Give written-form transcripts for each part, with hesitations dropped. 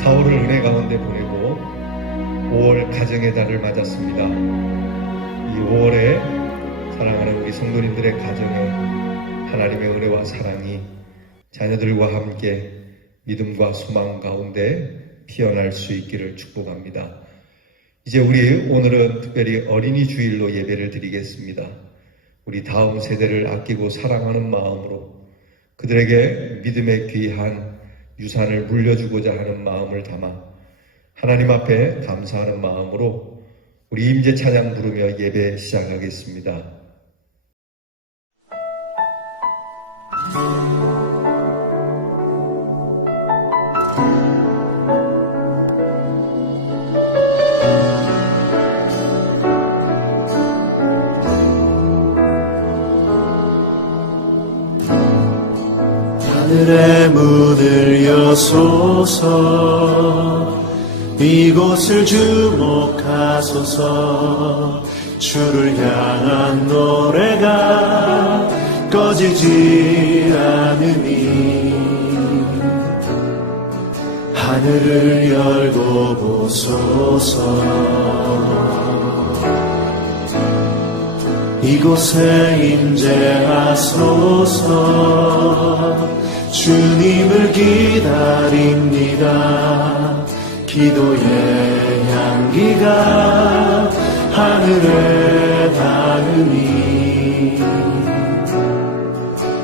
4월을 은혜 가운데 보내고 5월 가정의 달을 맞았습니다. 이 5월에 사랑하는 우리 성도님들의 가정에 하나님의 은혜와 사랑이 자녀들과 함께 믿음과 소망 가운데 피어날 수 있기를 축복합니다. 이제 우리 오늘은 특별히 어린이 주일로 예배를 드리겠습니다. 우리 다음 세대를 아끼고 사랑하는 마음으로 그들에게 믿음의 귀한 유산을 물려주고자 하는 마음을 담아 하나님 앞에 감사하는 마음으로 우리 임재 찬양 부르며 예배 시작하겠습니다. 하늘의 문을 여소서 이곳을 주목하소서 주를 향한 노래가 꺼지지 않으니 하늘을 열고 보소서 이곳에 임재하소서 주님을 기다립니다. 기도의 향기가 하늘에 닿으니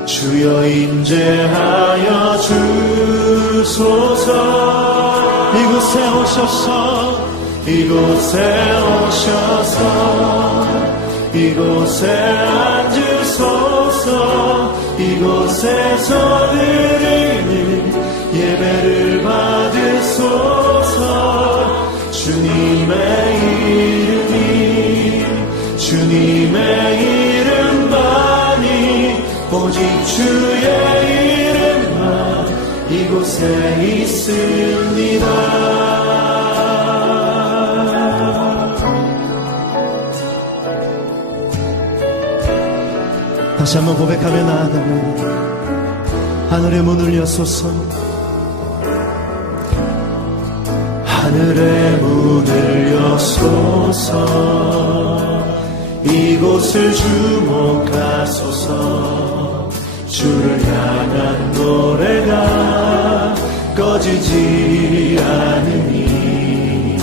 주여 임재하여 주소서 이곳에 오셔서 이곳에 오셔서 이곳에 앉으소서 이곳에서 드리는 예배를 받으소서 주님의 이름만이 오직 주의 이름만 이곳에 있습니다. 다시 한번 고백하며 나아갑니다. 하늘의 문을 여소서 하늘의 문을 여소서 이곳을 주목하소서 주를 향한 노래가 꺼지지 않으니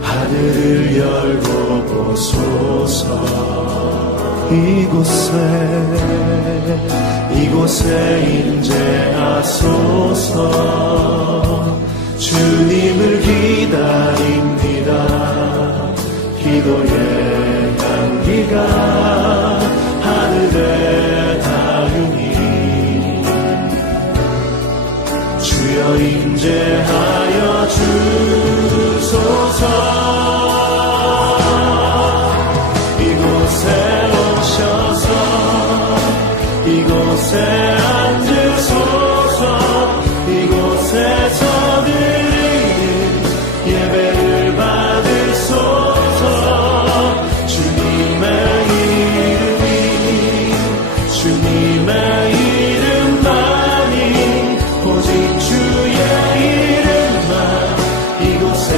하늘을 열고 보소서 이곳에 임재하소서 주님을 기다립니다. 기도의 향기가 하늘에 닿으니 주여 임재하여 주소서 이곳에 앉으소서 이곳에서 드리는 예배를 받으소서 주님의 이름만이 오직 주의 이름만 이곳에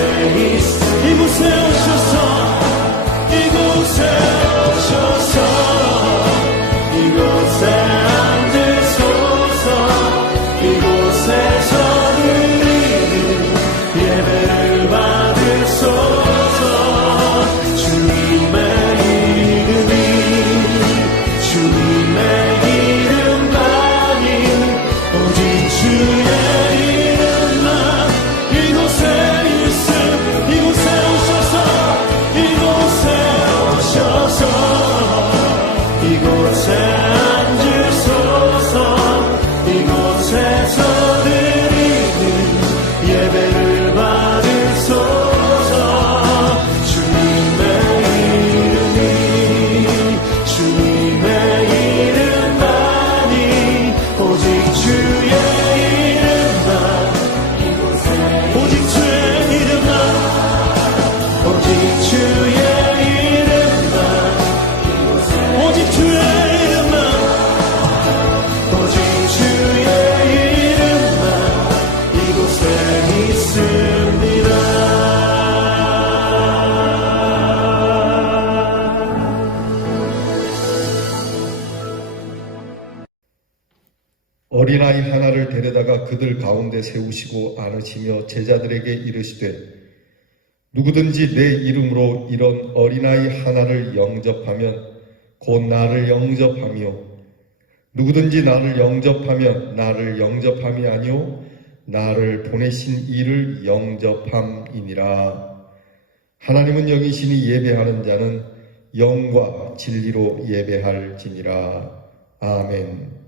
오셔서 이곳에 앉으소서 어린아이 하나를 데려다가 그들 가운데 세우시고 안으시며 제자들에게 이르시되 누구든지 내 이름으로 이런 어린아이 하나를 영접하면 곧 나를 영접하며 누구든지 나를 영접하면 나를 영접함이 아니요 나를 보내신 이를 영접함이니라. 하나님은 영이시니 예배하는 자는 영과 진리로 예배할지니라. 아멘.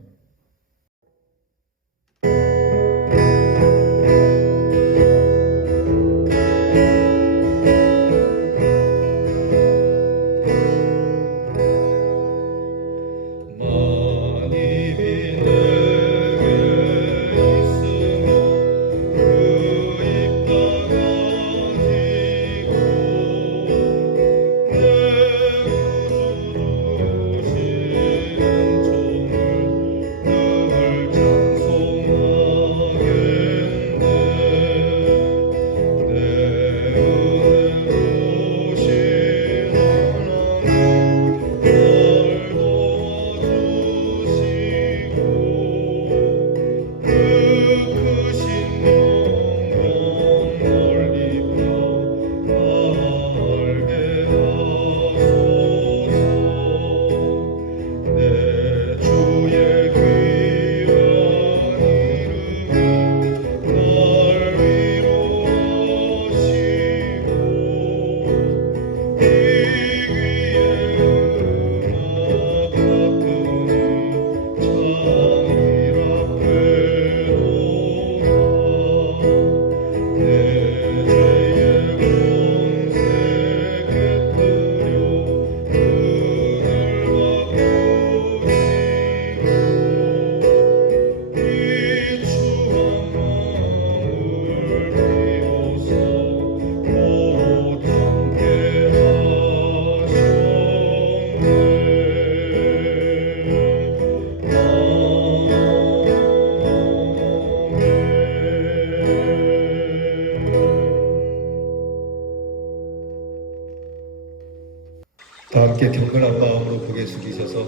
다 함께 경건한 마음으로 고개 숙이셔서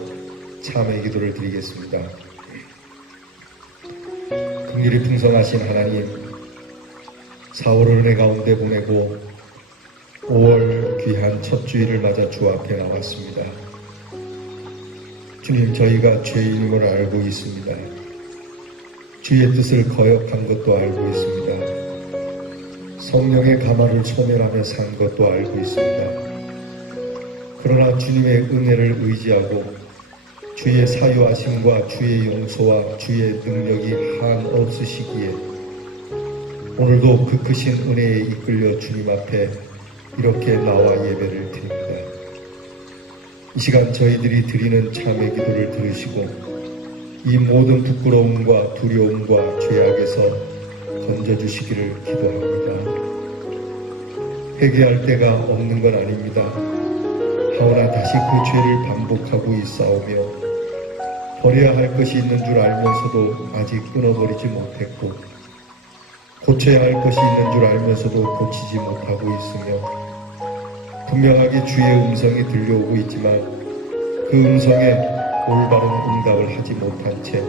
참회 기도를 드리겠습니다. 긍휼이 풍성하신 하나님, 4월을 은혜 가운데 보내고 5월 귀한 첫 주일을 맞아 주 앞에 나왔습니다. 주님, 저희가 죄인임을 알고 있습니다. 주의 뜻을 거역한 것도 알고 있습니다. 성령의 가마를 소멸하며 산 것도 알고 있습니다. 그러나 주님의 은혜를 의지하고 주의 사유하심과 주의 용서와 주의 능력이 한없으시기에 오늘도 그 크신 은혜에 이끌려 주님 앞에 이렇게 나와 예배를 드립니다. 이 시간 저희들이 드리는 참회 기도를 들으시고 이 모든 부끄러움과 두려움과 죄악에서 건져주시기를 기도합니다. 회개할 때가 없는 건 아닙니다. 하오나 다시 그 죄를 반복하고 있사오며 버려야 할 것이 있는 줄 알면서도 아직 끊어버리지 못했고 고쳐야 할 것이 있는 줄 알면서도 고치지 못하고 있으며 분명하게 주의 음성이 들려오고 있지만 그 음성에 올바른 응답을 하지 못한 채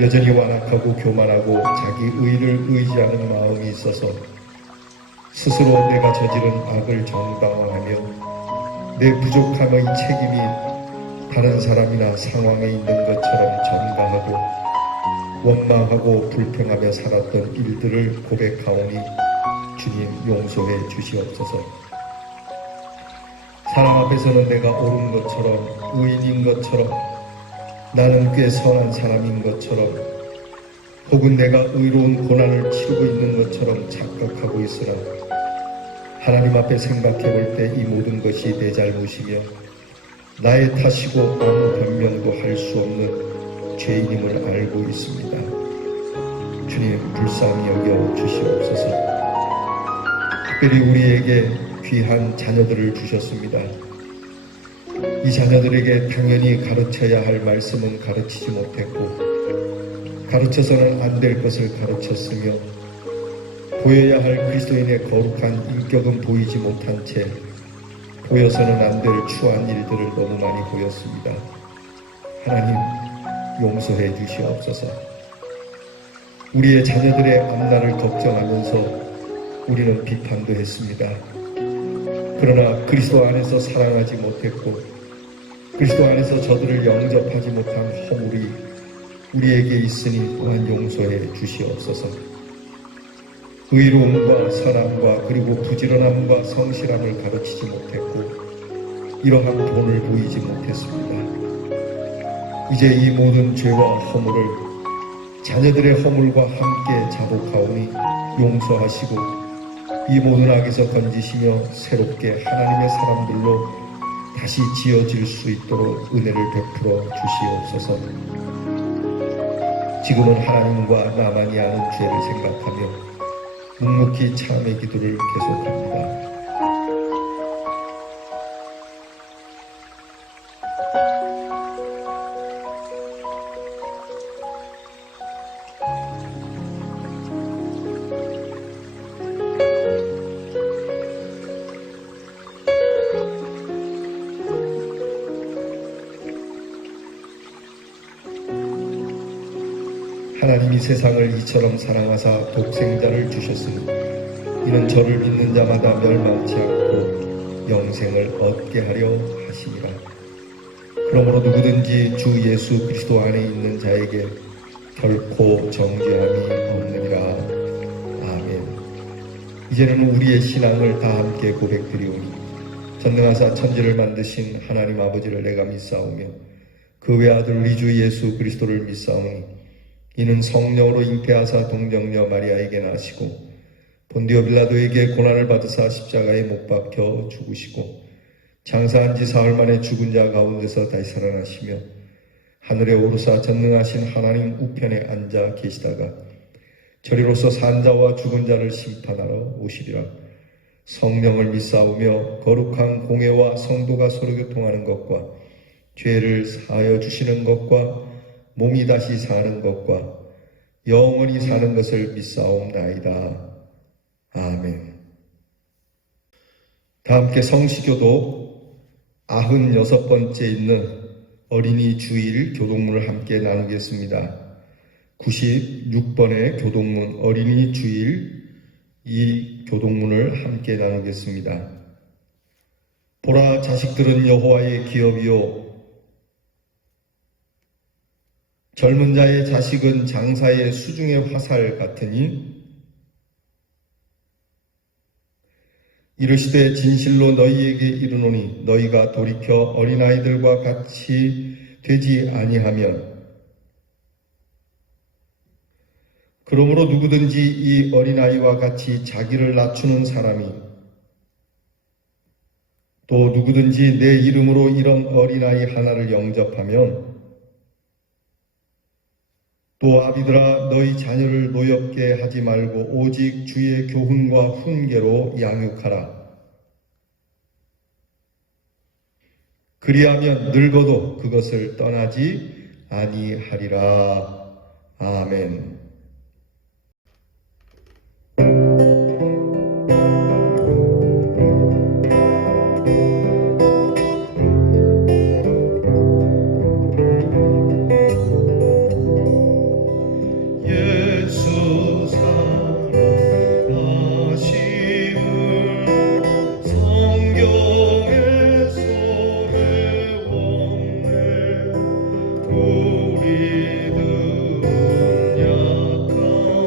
여전히 완악하고 교만하고 자기 의를 의지하는 마음이 있어서 스스로 내가 저지른 악을 정당화하며 내 부족함의 책임이 다른 사람이나 상황에 있는 것처럼 전가하고 원망하고 불평하며 살았던 일들을 고백하오니 주님 용서해 주시옵소서. 사람 앞에서는 내가 옳은 것처럼 의인인 것처럼 나는 꽤 선한 사람인 것처럼 혹은 내가 의로운 고난을 치르고 있는 것처럼 착각하고 있으나 하나님 앞에 생각해 볼 때 이 모든 것이 내 잘못이며 나의 탓이고 아무 변명도 할 수 없는 죄인임을 알고 있습니다. 주님 불쌍히 여겨 주시옵소서. 특별히 우리에게 귀한 자녀들을 주셨습니다. 이 자녀들에게 당연히 가르쳐야 할 말씀은 가르치지 못했고 가르쳐서는 안 될 것을 가르쳤으며 보여야 할 그리스도인의 거룩한 인격은 보이지 못한 채 보여서는 안 될 추한 일들을 너무 많이 보였습니다. 하나님, 용서해 주시옵소서. 우리의 자녀들의 앞날을 걱정하면서 우리는 비판도 했습니다. 그러나 그리스도 안에서 사랑하지 못했고 그리스도 안에서 저들을 영접하지 못한 허물이 우리에게 있으니 또한 용서해 주시옵소서. 의로움과 사랑과 그리고 부지런함과 성실함을 가르치지 못했고 이러한 본을 보이지 못했습니다. 이제 이 모든 죄와 허물을 자녀들의 허물과 함께 자복하오니 용서하시고 이 모든 악에서 건지시며 새롭게 하나님의 사람들로 다시 지어질 수 있도록 은혜를 베풀어 주시옵소서. 지금은 하나님과 나만이 아는 죄를 생각하며 묵묵히 참의 기도를 계속합니다. 하나님이 세상을 이처럼 사랑하사 독생자를 주셨으니 이는 저를 믿는 자마다 멸망치 않고 영생을 얻게 하려 하시니라. 그러므로 누구든지 주 예수 그리스도 안에 있는 자에게 결코 정죄함이 없느니라. 아멘. 이제는 우리의 신앙을 다 함께 고백드리오니 전능하사 천지를 만드신 하나님 아버지를 내가 믿사오며 그 외아들 우리 주 예수 그리스도를 믿사오니 이는 성령으로 잉태하사 동정녀 마리아에게 나시고 본디오 빌라도에게 고난을 받으사 십자가에 못 박혀 죽으시고 장사한 지 사흘 만에 죽은 자 가운데서 다시 살아나시며 하늘에 오르사 전능하신 하나님 우편에 앉아 계시다가 저리로서 산 자와 죽은 자를 심판하러 오시리라. 성령을 믿사오며 거룩한 공회와 성도가 서로 교통하는 것과 죄를 사하여 주시는 것과 몸이 다시 사는 것과 영원히 사는 것을 믿사옵나이다. 아멘. 다 함께 성시교도 96번째 있는 어린이 주일 교동문을 함께 나누겠습니다. 96번의 교동문 어린이 주일 이 교동문을 함께 나누겠습니다. 보라, 자식들은 여호와의 기업이요 젊은 자의 자식은 장사의 수중의 화살 같으니 이르시되 진실로 너희에게 이르노니 너희가 돌이켜 어린아이들과 같이 되지 아니하면 그러므로 누구든지 이 어린아이와 같이 자기를 낮추는 사람이 또 누구든지 내 이름으로 이런 어린아이 하나를 영접하면 또 아비들아 너희 자녀를 노엽게 하지 말고 오직 주의 교훈과 훈계로 양육하라. 그리하면 늙어도 그것을 떠나지 아니하리라. 아멘. 우리는 약하나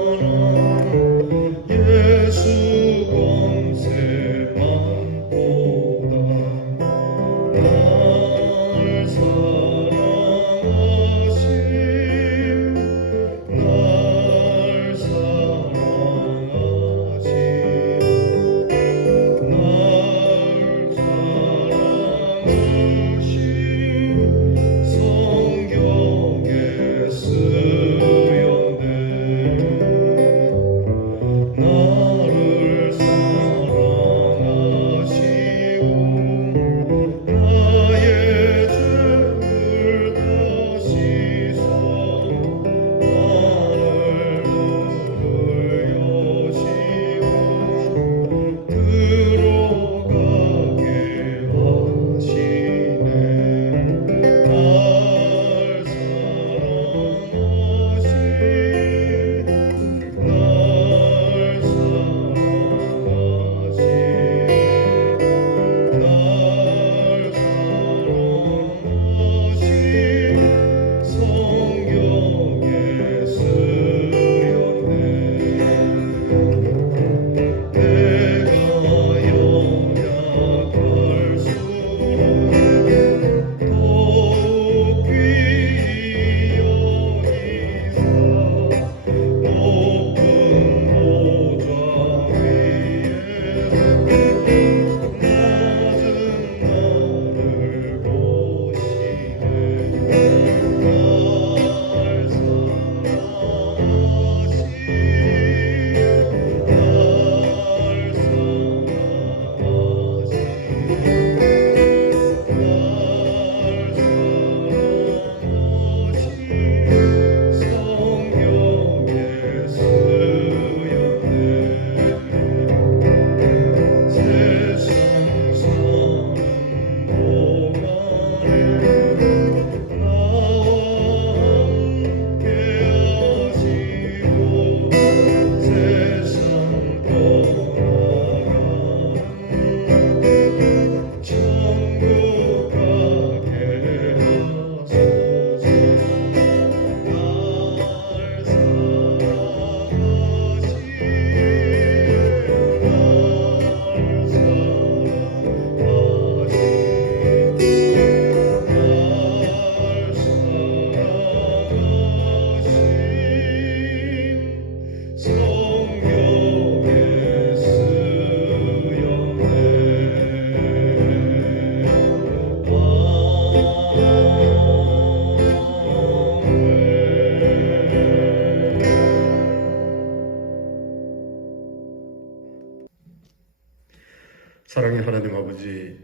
아버지,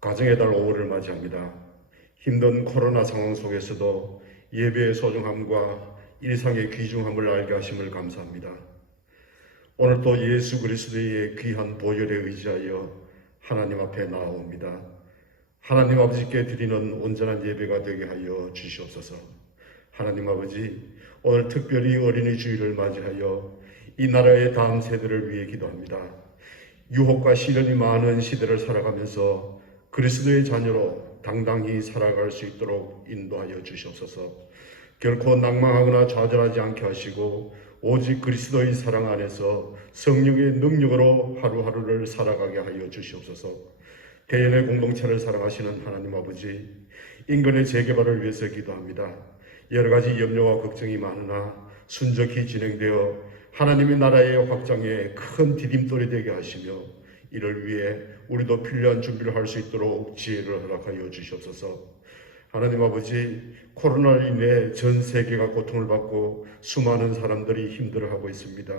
가정의 달 5월을 맞이합니다. 힘든 코로나 상황 속에서도 예배의 소중함과 일상의 귀중함을 알게 하심을 감사합니다. 오늘 또 예수 그리스도의 귀한 보혈에 의지하여 하나님 앞에 나아옵니다. 하나님 아버지께 드리는 온전한 예배가 되게 하여 주시옵소서. 하나님 아버지, 오늘 특별히 어린이 주일을 맞이하여 이 나라의 다음 세대를 위해 기도합니다. 유혹과 시련이 많은 시대를 살아가면서 그리스도의 자녀로 당당히 살아갈 수 있도록 인도하여 주시옵소서. 결코 낭망하거나 좌절하지 않게 하시고 오직 그리스도의 사랑 안에서 성령의 능력으로 하루하루를 살아가게 하여 주시옵소서. 대연의 공동체를 사랑하시는 하나님 아버지, 인근의 재개발을 위해서 기도합니다. 여러 가지 염려와 걱정이 많으나 순적히 진행되어 하나님의 나라의 확장에 큰 디딤돌이 되게 하시며 이를 위해 우리도 필요한 준비를 할 수 있도록 지혜를 허락하여 주시옵소서. 하나님 아버지, 코로나로 인해 전 세계가 고통을 받고 수많은 사람들이 힘들어하고 있습니다.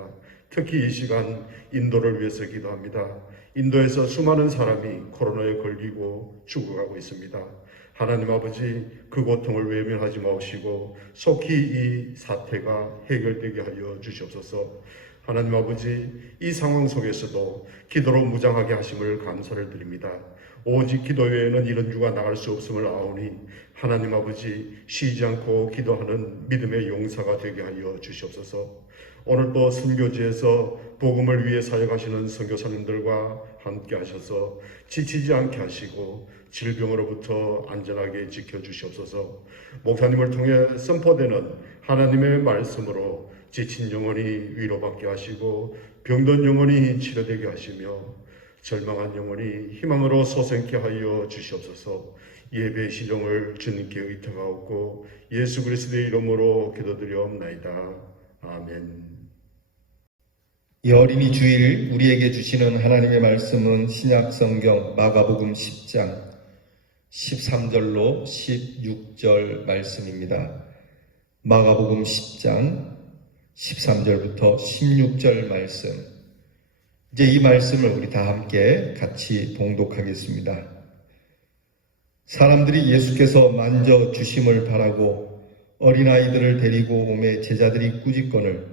특히 이 시간 인도를 위해서 기도합니다. 인도에서 수많은 사람이 코로나에 걸리고 죽어가고 있습니다. 하나님 아버지, 그 고통을 외면하지 마시고 속히 이 사태가 해결되게 하여 주시옵소서. 하나님 아버지, 이 상황 속에서도 기도로 무장하게 하심을 감사를 드립니다. 오직 기도 외에는 이런 유가 나갈 수 없음을 아오니 하나님 아버지, 쉬지 않고 기도하는 믿음의 용사가 되게 하여 주시옵소서. 오늘 또 선교지에서 복음을 위해 사역하시는 선교사님들과 함께 하셔서 지치지 않게 하시고 질병으로부터 안전하게 지켜주시옵소서. 목사님을 통해 선포되는 하나님의 말씀으로 지친 영혼이 위로받게 하시고 병든 영혼이 치료되게 하시며 절망한 영혼이 희망으로 솟게 하여 주시옵소서. 예배의 시종을 주님께 의탁하옵고 예수 그리스도의 이름으로 기도드리옵나이다. 아멘. 이 어린이 주일 우리에게 주시는 하나님의 말씀은 신약 성경 마가복음 10장 13절로 16절 말씀입니다. 마가복음 10장 13절부터 16절 말씀. 이제 이 말씀을 우리 다 함께 같이 봉독하겠습니다. 사람들이 예수께서 만져 주심을 바라고 어린아이들을 데리고 오매 제자들이 꾸짖거늘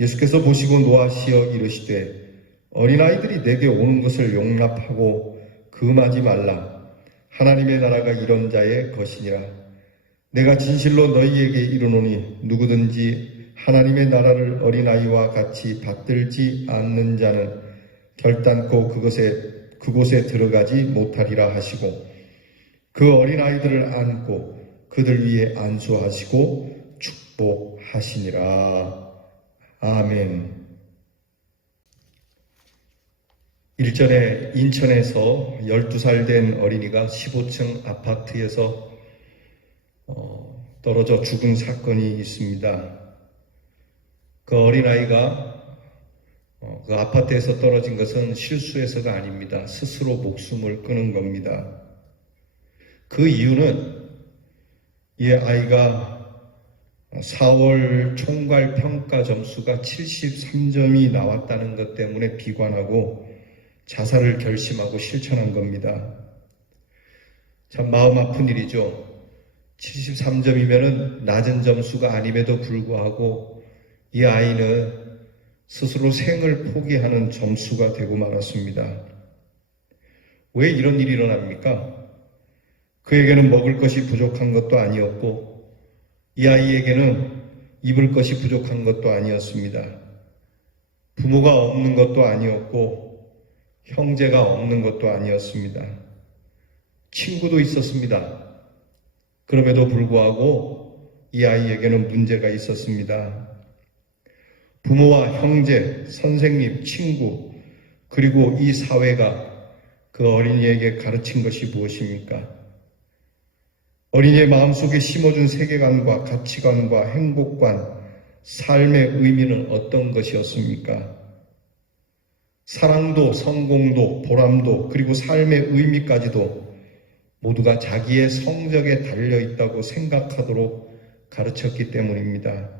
예수께서 보시고 노하시어 이르시되 어린아이들이 내게 오는 것을 용납하고 금하지 말라. 하나님의 나라가 이런 자의 것이니라. 내가 진실로 너희에게 이르노니 누구든지 하나님의 나라를 어린아이와 같이 받들지 않는 자는 결단코 그곳에 들어가지 못하리라 하시고 그 어린아이들을 안고 그들 위에 안수하시고 축복하시니라. 아멘. 일전에 인천에서 12살 된 어린이가 15층 아파트에서 떨어져 죽은 사건이 있습니다. 그 어린아이가 그 아파트에서 떨어진 것은 실수해서가 아닙니다. 스스로 목숨을 끊은 겁니다. 그 이유는 이 아이가 4월 총괄 평가 점수가 73점이 나왔다는 것 때문에 비관하고 자살을 결심하고 실천한 겁니다. 참 마음 아픈 일이죠. 73점이면 낮은 점수가 아님에도 불구하고 이 아이는 스스로 생을 포기하는 점수가 되고 말았습니다. 왜 이런 일이 일어납니까? 그에게는 먹을 것이 부족한 것도 아니었고 이 아이에게는 입을 것이 부족한 것도 아니었습니다. 부모가 없는 것도 아니었고 형제가 없는 것도 아니었습니다. 친구도 있었습니다. 그럼에도 불구하고 이 아이에게는 문제가 있었습니다. 부모와 형제, 선생님, 친구, 그리고 이 사회가 그 어린이에게 가르친 것이 무엇입니까? 어린이의 마음속에 심어준 세계관과 가치관과 행복관, 삶의 의미는 어떤 것이었습니까? 사랑도, 성공도, 보람도, 그리고 삶의 의미까지도 모두가 자기의 성적에 달려있다고 생각하도록 가르쳤기 때문입니다.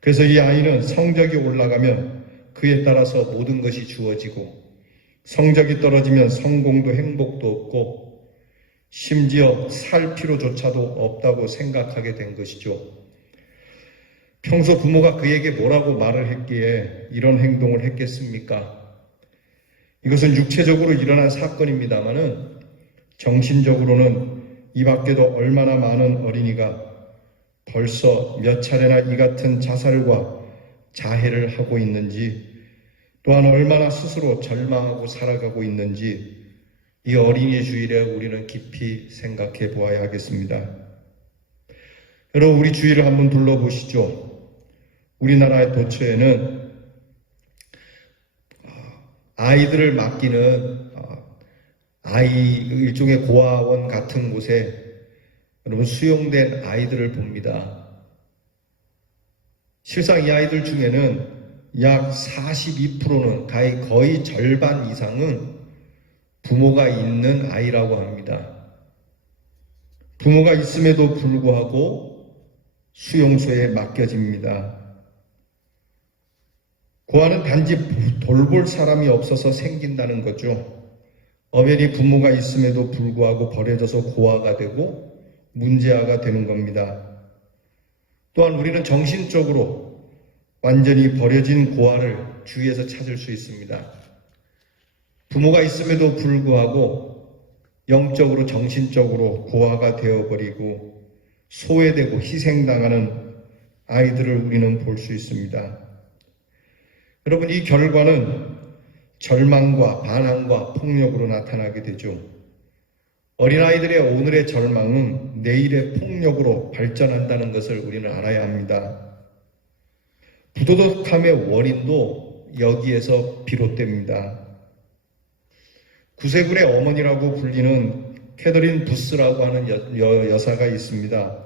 그래서 이 아이는 성적이 올라가면 그에 따라서 모든 것이 주어지고 성적이 떨어지면 성공도 행복도 없고 심지어 살 필요조차도 없다고 생각하게 된 것이죠. 평소 부모가 그에게 뭐라고 말을 했기에 이런 행동을 했겠습니까? 이것은 육체적으로 일어난 사건입니다마는 정신적으로는 이 밖에도 얼마나 많은 어린이가 벌써 몇 차례나 이 같은 자살과 자해를 하고 있는지, 또한 얼마나 스스로 절망하고 살아가고 있는지 이 어린이 주일에 우리는 깊이 생각해 보아야 하겠습니다. 여러분, 우리 주위를 한번 둘러보시죠. 우리나라의 도처에는 아이들을 맡기는 일종의 고아원 같은 곳에 여러분 수용된 아이들을 봅니다. 실상 이 아이들 중에는 약 42%는 거의 절반 이상은 부모가 있는 아이라고 합니다. 부모가 있음에도 불구하고 수용소에 맡겨집니다. 고아는 단지 돌볼 사람이 없어서 생긴다는 거죠. 엄연히 부모가 있음에도 불구하고 버려져서 고아가 되고 문제아가 되는 겁니다. 또한 우리는 정신적으로 완전히 버려진 고아를 주위에서 찾을 수 있습니다. 부모가 있음에도 불구하고 영적으로 정신적으로 고아가 되어버리고 소외되고 희생당하는 아이들을 우리는 볼 수 있습니다. 여러분, 이 결과는 절망과 반항과 폭력으로 나타나게 되죠. 어린아이들의 오늘의 절망은 내일의 폭력으로 발전한다는 것을 우리는 알아야 합니다. 부도덕함의 원인도 여기에서 비롯됩니다. 구세군의 어머니라고 불리는 캐더린 부스라고 하는 여사가 있습니다.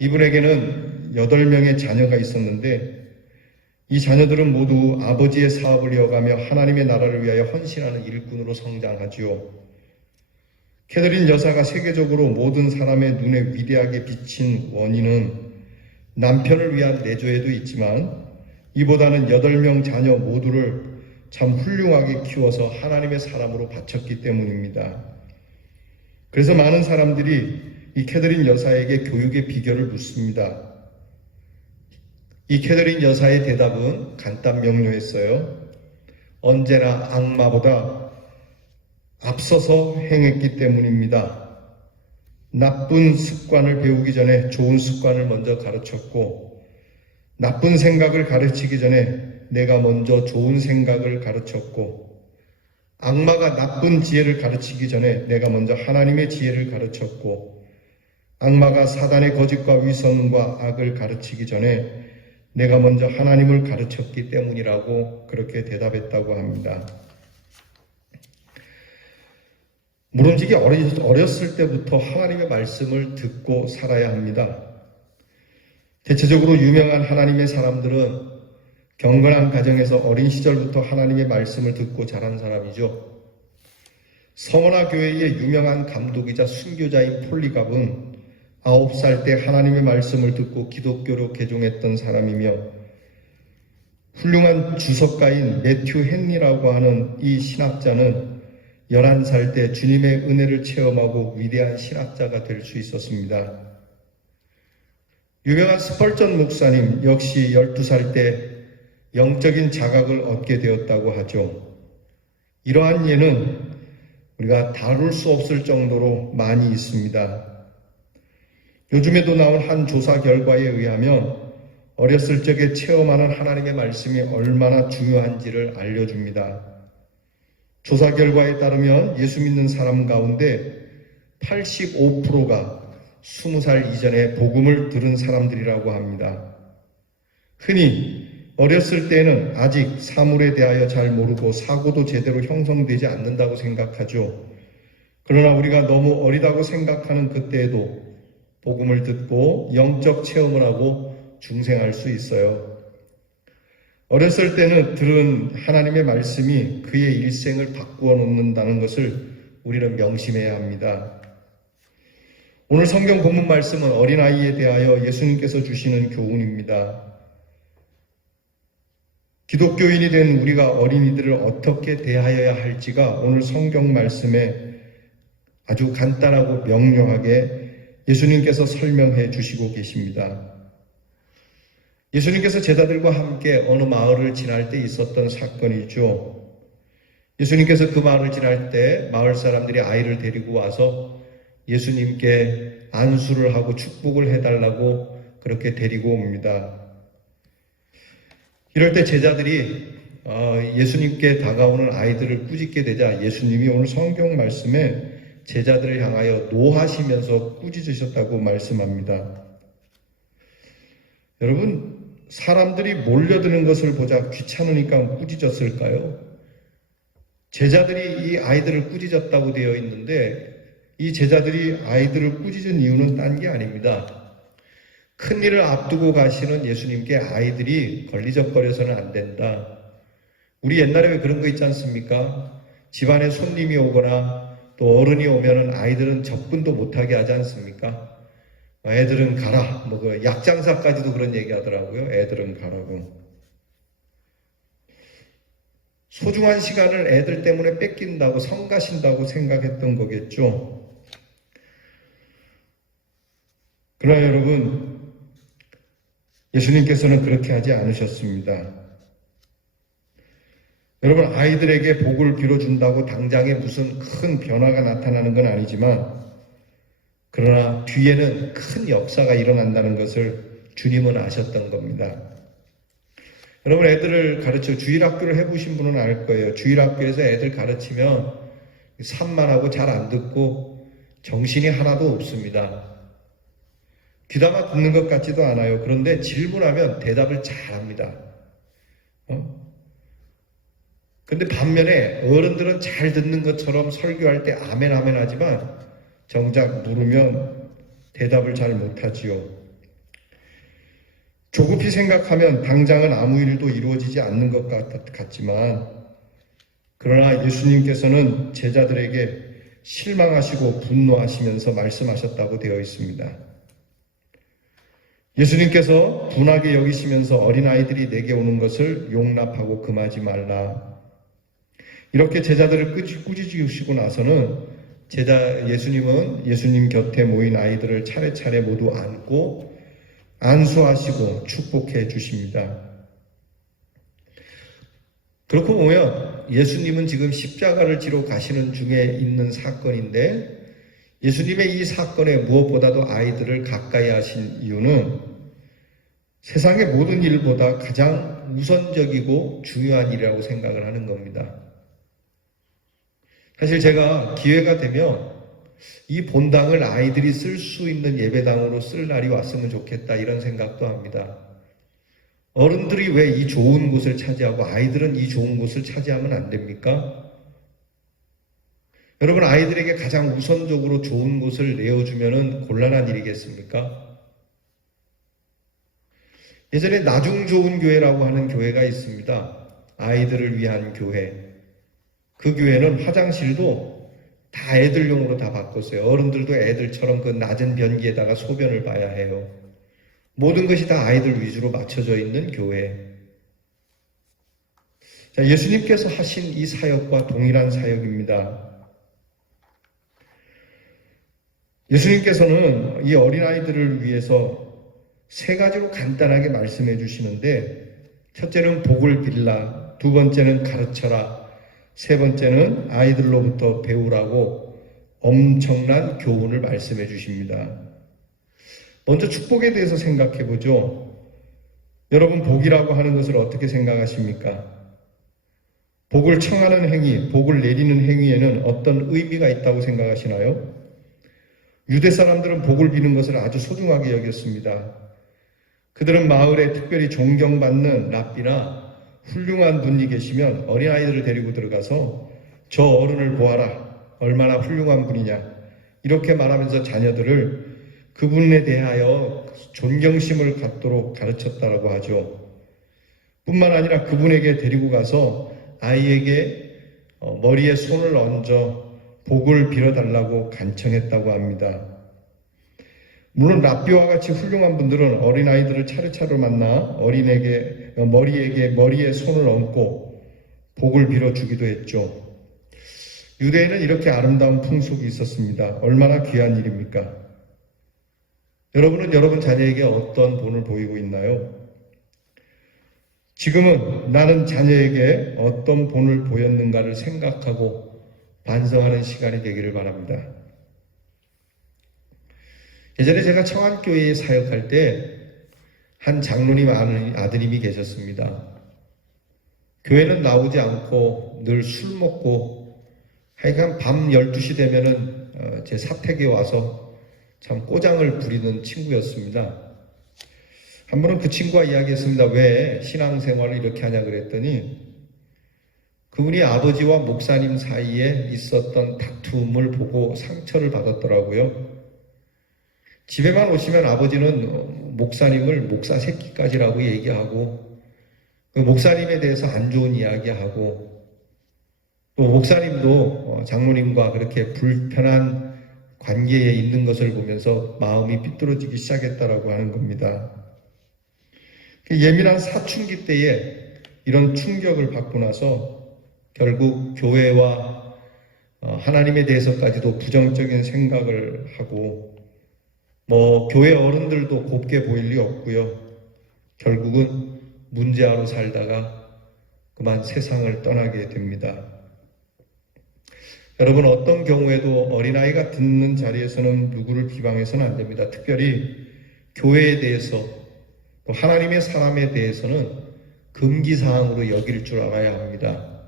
이분에게는 8명의 자녀가 있었는데 이 자녀들은 모두 아버지의 사업을 이어가며 하나님의 나라를 위하여 헌신하는 일꾼으로 성장하지요. 캐더린 여사가 세계적으로 모든 사람의 눈에 위대하게 비친 원인은 남편을 위한 내조에도 있지만 이보다는 8명 자녀 모두를 참 훌륭하게 키워서 하나님의 사람으로 바쳤기 때문입니다. 그래서 많은 사람들이 이 캐더린 여사에게 교육의 비결을 묻습니다. 이 캐더린 여사의 대답은 간단 명료했어요. 언제나 악마보다 앞서서 행했기 때문입니다. 나쁜 습관을 배우기 전에 좋은 습관을 먼저 가르쳤고, 나쁜 생각을 가르치기 전에 내가 먼저 좋은 생각을 가르쳤고, 악마가 나쁜 지혜를 가르치기 전에 내가 먼저 하나님의 지혜를 가르쳤고, 악마가 사단의 거짓과 위선과 악을 가르치기 전에 내가 먼저 하나님을 가르쳤기 때문이라고 그렇게 대답했다고 합니다. 모름지기 어렸을 때부터 하나님의 말씀을 듣고 살아야 합니다. 대체적으로 유명한 하나님의 사람들은 경건한 가정에서 어린 시절부터 하나님의 말씀을 듣고 자란 사람이죠. 서머나 교회의 유명한 감독이자 순교자인 폴리갑은 9살 때 하나님의 말씀을 듣고 기독교로 개종했던 사람이며, 훌륭한 주석가인 매튜 헨리라고 하는 이 신학자는 11살 때 주님의 은혜를 체험하고 위대한 신학자가 될 수 있었습니다. 유명한 스펄전 목사님 역시 12살 때 영적인 자각을 얻게 되었다고 하죠. 이러한 예는 우리가 다룰 수 없을 정도로 많이 있습니다. 요즘에도 나온 한 조사 결과에 의하면 어렸을 적에 체험하는 하나님의 말씀이 얼마나 중요한지를 알려줍니다. 조사 결과에 따르면 예수 믿는 사람 가운데 85%가 20살 이전에 복음을 들은 사람들이라고 합니다. 흔히 어렸을 때는 아직 사물에 대하여 잘 모르고 사고도 제대로 형성되지 않는다고 생각하죠. 그러나 우리가 너무 어리다고 생각하는 그때에도 복음을 듣고 영적 체험을 하고 중생할 수 있어요. 어렸을 때는 들은 하나님의 말씀이 그의 일생을 바꾸어 놓는다는 것을 우리는 명심해야 합니다. 오늘 성경 본문 말씀은 어린아이에 대하여 예수님께서 주시는 교훈입니다. 기독교인이 된 우리가 어린이들을 어떻게 대하여야 할지가 오늘 성경 말씀에 아주 간단하고 명료하게 예수님께서 설명해 주시고 계십니다. 예수님께서 제자들과 함께 어느 마을을 지날 때 있었던 사건이죠. 예수님께서 그 마을을 지날 때 마을 사람들이 아이를 데리고 와서 예수님께 안수를 하고 축복을 해달라고 그렇게 데리고 옵니다. 이럴 때 제자들이 예수님께 다가오는 아이들을 꾸짖게 되자 예수님이 오늘 성경 말씀에 제자들을 향하여 노하시면서 꾸짖으셨다고 말씀합니다. 여러분, 사람들이 몰려드는 것을 보자 귀찮으니까 꾸짖었을까요? 제자들이 이 아이들을 꾸짖었다고 되어 있는데 이 제자들이 아이들을 꾸짖은 이유는 딴 게 아닙니다. 큰 일을 앞두고 가시는 예수님께 아이들이 걸리적거려서는 안 된다. 우리 옛날에 왜 그런 거 있지 않습니까? 집안에 손님이 오거나 또 어른이 오면은 아이들은 접근도 못하게 하지 않습니까? 애들은 가라. 그 약장사까지도 그런 얘기 하더라고요. 애들은 가라고. 소중한 시간을 애들 때문에 뺏긴다고 성가신다고 생각했던 거겠죠. 그러나 여러분, 예수님께서는 그렇게 하지 않으셨습니다. 여러분, 아이들에게 복을 빌어준다고 당장에 무슨 큰 변화가 나타나는 건 아니지만 그러나 뒤에는 큰 역사가 일어난다는 것을 주님은 아셨던 겁니다. 여러분, 애들을 가르쳐 주일학교를 해보신 분은 알 거예요. 주일학교에서 애들 가르치면 산만하고 잘 안 듣고 정신이 하나도 없습니다. 귀담아 듣는 것 같지도 않아요. 그런데 질문하면 대답을 잘합니다. 근데 반면에 어른들은 잘 듣는 것처럼 설교할 때 아멘 아멘 하지만 정작 물으면 대답을 잘 못하지요. 조급히 생각하면 당장은 아무 일도 이루어지지 않는 것 같지만 그러나 예수님께서는 제자들에게 실망하시고 분노하시면서 말씀하셨다고 되어 있습니다. 예수님께서 분하게 여기시면서 어린아이들이 내게 오는 것을 용납하고 금하지 말라. 이렇게 제자들을 꾸짖으시고 나서는 예수님은 예수님 곁에 모인 아이들을 차례차례 모두 안고 안수하시고 축복해 주십니다. 그렇고 보면 예수님은 지금 십자가를 지러 가시는 중에 있는 사건인데 예수님의 이 사건에 무엇보다도 아이들을 가까이 하신 이유는 세상의 모든 일보다 가장 우선적이고 중요한 일이라고 생각을 하는 겁니다. 사실 제가 기회가 되면 이 본당을 아이들이 쓸 수 있는 예배당으로 쓸 날이 왔으면 좋겠다 이런 생각도 합니다. 어른들이 왜 이 좋은 곳을 차지하고 아이들은 이 좋은 곳을 차지하면 안 됩니까? 여러분, 아이들에게 가장 우선적으로 좋은 곳을 내어주면 곤란한 일이겠습니까? 예전에 나중 좋은 교회라고 하는 교회가 있습니다. 아이들을 위한 교회. 그 교회는 화장실도 다 애들용으로 다 바꿨어요. 어른들도 애들처럼 그 낮은 변기에다가 소변을 봐야 해요. 모든 것이 다 아이들 위주로 맞춰져 있는 교회. 자, 예수님께서 하신 이 사역과 동일한 사역입니다. 예수님께서는 이 어린아이들을 위해서 세 가지로 간단하게 말씀해 주시는데 첫째는 복을 빌라, 두 번째는 가르쳐라, 세 번째는 아이들로부터 배우라고 엄청난 교훈을 말씀해 주십니다. 먼저 축복에 대해서 생각해 보죠. 여러분, 복이라고 하는 것을 어떻게 생각하십니까? 복을 청하는 행위, 복을 내리는 행위에는 어떤 의미가 있다고 생각하시나요? 유대 사람들은 복을 비는 것을 아주 소중하게 여겼습니다. 그들은 마을에 특별히 존경받는 랍비나 훌륭한 분이 계시면 어린아이들을 데리고 들어가서 저 어른을 보아라. 얼마나 훌륭한 분이냐. 이렇게 말하면서 자녀들을 그분에 대하여 존경심을 갖도록 가르쳤다라고 하죠. 뿐만 아니라 그분에게 데리고 가서 아이에게 머리에 손을 얹어 복을 빌어달라고 간청했다고 합니다. 물론 랍비와 같이 훌륭한 분들은 어린아이들을 차례차례 만나 머리에 손을 얹고 복을 빌어주기도 했죠. 유대에는 이렇게 아름다운 풍속이 있었습니다. 얼마나 귀한 일입니까? 여러분은 여러분 자녀에게 어떤 본을 보이고 있나요? 지금은 나는 자녀에게 어떤 본을 보였는가를 생각하고 반성하는 시간이 되기를 바랍니다. 예전에 제가 청안교회에 사역할 때 한 장로님 아드님이 계셨습니다. 교회는 나오지 않고 늘 술 먹고 하여간 밤 12시 되면은 제 사택에 와서 참 꼬장을 부리는 친구였습니다. 한 번은 그 친구와 이야기했습니다. 왜 신앙생활을 이렇게 하냐 그랬더니 그분이 아버지와 목사님 사이에 있었던 다툼을 보고 상처를 받았더라고요. 집에만 오시면 아버지는 목사님을 목사 새끼까지라고 얘기하고 그 목사님에 대해서 안 좋은 이야기하고 또 목사님도 장로님과 그렇게 불편한 관계에 있는 것을 보면서 마음이 삐뚤어지기 시작했다라고 하는 겁니다. 예민한 사춘기 때에 이런 충격을 받고 나서 결국 교회와 하나님에 대해서까지도 부정적인 생각을 하고 교회 어른들도 곱게 보일 리 없고요. 결국은 문제아로 살다가 그만 세상을 떠나게 됩니다. 여러분 어떤 경우에도 어린아이가 듣는 자리에서는 누구를 비방해서는 안 됩니다. 특별히 교회에 대해서 또 하나님의 사람에 대해서는 금기사항으로 여길 줄 알아야 합니다.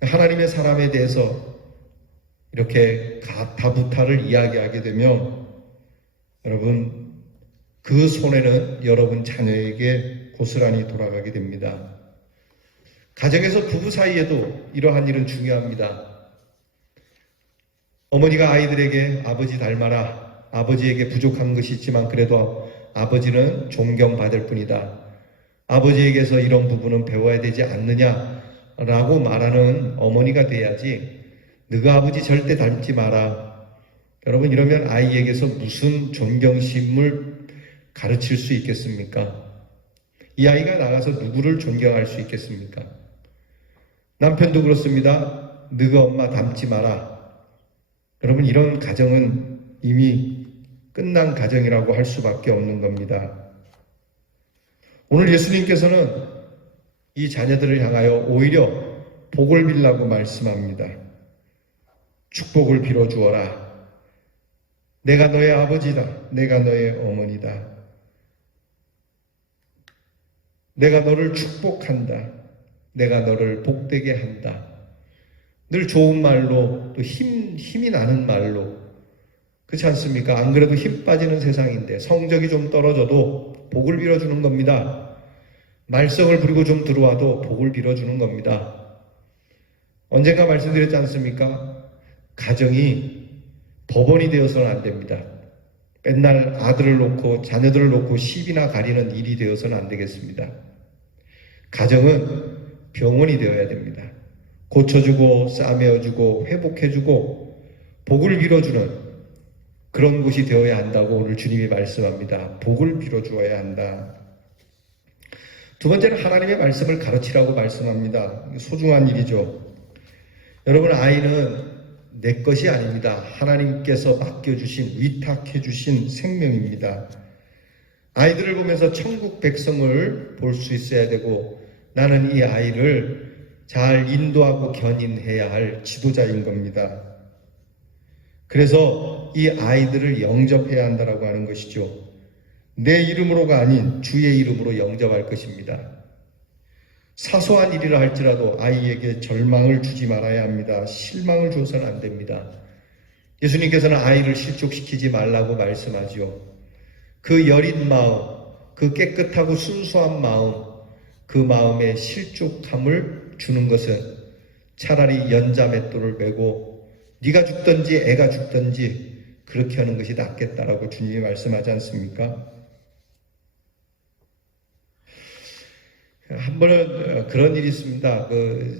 하나님의 사람에 대해서 이렇게 다부타를 이야기하게 되면 여러분 그 손해는 여러분 자녀에게 고스란히 돌아가게 됩니다. 가정에서 부부 사이에도 이러한 일은 중요합니다. 어머니가 아이들에게 아버지 닮아라. 아버지에게 부족한 것이 있지만 그래도 아버지는 존경받을 뿐이다. 아버지에게서 이런 부분은 배워야 되지 않느냐라고 말하는 어머니가 돼야지 너가 아버지 절대 닮지 마라. 여러분 이러면 아이에게서 무슨 존경심을 가르칠 수 있겠습니까? 이 아이가 나가서 누구를 존경할 수 있겠습니까? 남편도 그렇습니다. 너가 엄마 닮지 마라. 여러분 이런 가정은 이미 끝난 가정이라고 할 수밖에 없는 겁니다. 오늘 예수님께서는 이 자녀들을 향하여 오히려 복을 빌라고 말씀합니다. 축복을 빌어주어라. 내가 너의 아버지다. 내가 너의 어머니다. 내가 너를 축복한다. 내가 너를 복되게 한다. 늘 좋은 말로 또 힘이 나는 말로 그렇지 않습니까? 안 그래도 힘 빠지는 세상인데 성적이 좀 떨어져도 복을 빌어주는 겁니다. 말썽을 부리고 좀 들어와도 복을 빌어주는 겁니다. 언젠가 말씀드렸지 않습니까? 가정이 법원이 되어서는 안 됩니다. 맨날 아들을 놓고 자녀들을 놓고 시비나 가리는 일이 되어서는 안 되겠습니다. 가정은 병원이 되어야 됩니다. 고쳐주고 싸매어주고 회복해주고 복을 빌어주는 그런 곳이 되어야 한다고 오늘 주님이 말씀합니다. 복을 빌어주어야 한다. 두 번째는 하나님의 말씀을 가르치라고 말씀합니다. 소중한 일이죠. 여러분 아이는 내 것이 아닙니다. 하나님께서 맡겨주신 위탁해주신 생명입니다. 아이들을 보면서 천국 백성을 볼 수 있어야 되고 나는 이 아이를 잘 인도하고 견인해야 할 지도자인 겁니다. 그래서 이 아이들을 영접해야 한다고 하는 것이죠. 내 이름으로가 아닌 주의 이름으로 영접할 것입니다. 사소한 일이라 할지라도 아이에게 절망을 주지 말아야 합니다. 실망을 줘서는 안 됩니다. 예수님께서는 아이를 실족시키지 말라고 말씀하죠. 그 여린 마음, 그 깨끗하고 순수한 마음, 그 마음에 실족함을 주는 것은 차라리 연자맷돌을 메고 네가 죽든지 애가 죽든지 그렇게 하는 것이 낫겠다라고 주님이 말씀하지 않습니까? 한 번은 그런 일이 있습니다.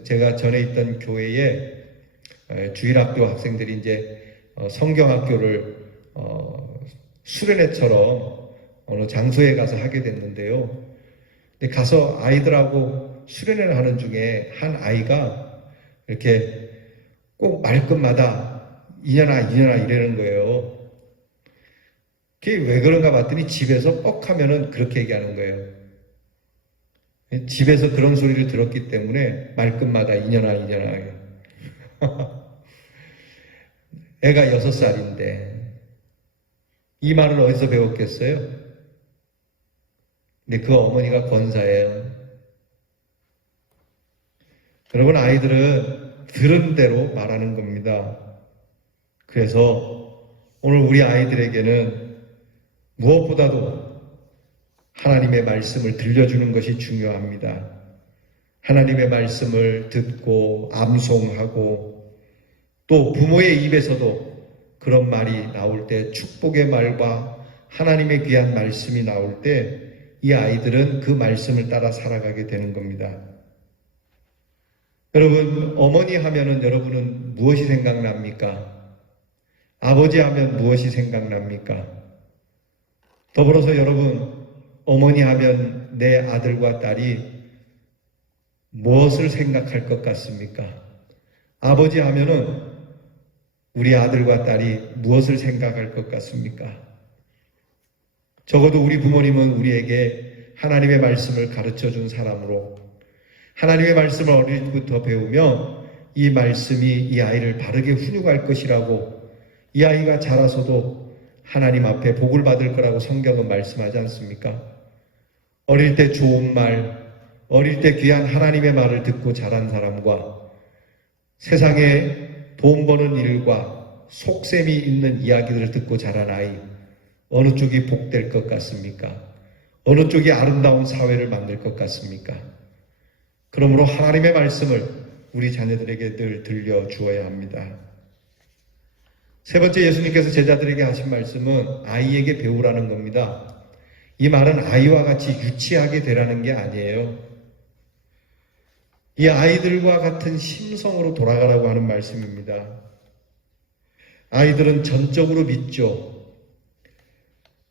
제가 전에 있던 교회에 주일학교 학생들이 이제 성경학교를 수련회처럼 어느 장소에 가서 하게 됐는데요. 근데 가서 아이들하고 수련회를 하는 중에 한 아이가 이렇게 꼭 말끝마다 이년아 이러는 거예요. 그게 왜 그런가 봤더니 집에서 뻑 하면은 그렇게 얘기하는 거예요. 집에서 그런 소리를 들었기 때문에 말끝마다 이년아. 애가 6살인데 이 말을 어디서 배웠겠어요? 근데 그 어머니가 권사예요. 여러분, 아이들은 들은 대로 말하는 겁니다. 그래서 오늘 우리 아이들에게는 무엇보다도 하나님의 말씀을 들려주는 것이 중요합니다. 하나님의 말씀을 듣고 암송하고 또 부모의 입에서도 그런 말이 나올 때, 축복의 말과 하나님의 귀한 말씀이 나올 때 이 아이들은 그 말씀을 따라 살아가게 되는 겁니다. 여러분, 어머니 하면은 여러분은 무엇이 생각납니까? 아버지 하면 무엇이 생각납니까? 더불어서 여러분, 어머니 하면 내 아들과 딸이 무엇을 생각할 것 같습니까? 아버지 하면은 우리 아들과 딸이 무엇을 생각할 것 같습니까? 적어도 우리 부모님은 우리에게 하나님의 말씀을 가르쳐 준 사람으로 하나님의 말씀을 어릴 때부터 배우면 이 말씀이 이 아이를 바르게 훈육할 것이라고, 이 아이가 자라서도 하나님 앞에 복을 받을 거라고 성경은 말씀하지 않습니까? 어릴 때 좋은 말, 어릴 때 귀한 하나님의 말을 듣고 자란 사람과 세상에 돈 버는 일과 속셈이 있는 이야기들을 듣고 자란 아이, 어느 쪽이 복될 것 같습니까? 어느 쪽이 아름다운 사회를 만들 것 같습니까? 그러므로 하나님의 말씀을 우리 자녀들에게 늘 들려주어야 합니다. 세 번째, 예수님께서 제자들에게 하신 말씀은 아이에게 배우라는 겁니다. 이 말은 아이와 같이 유치하게 되라는 게 아니에요. 이 아이들과 같은 심성으로 돌아가라고 하는 말씀입니다. 아이들은 전적으로 믿죠.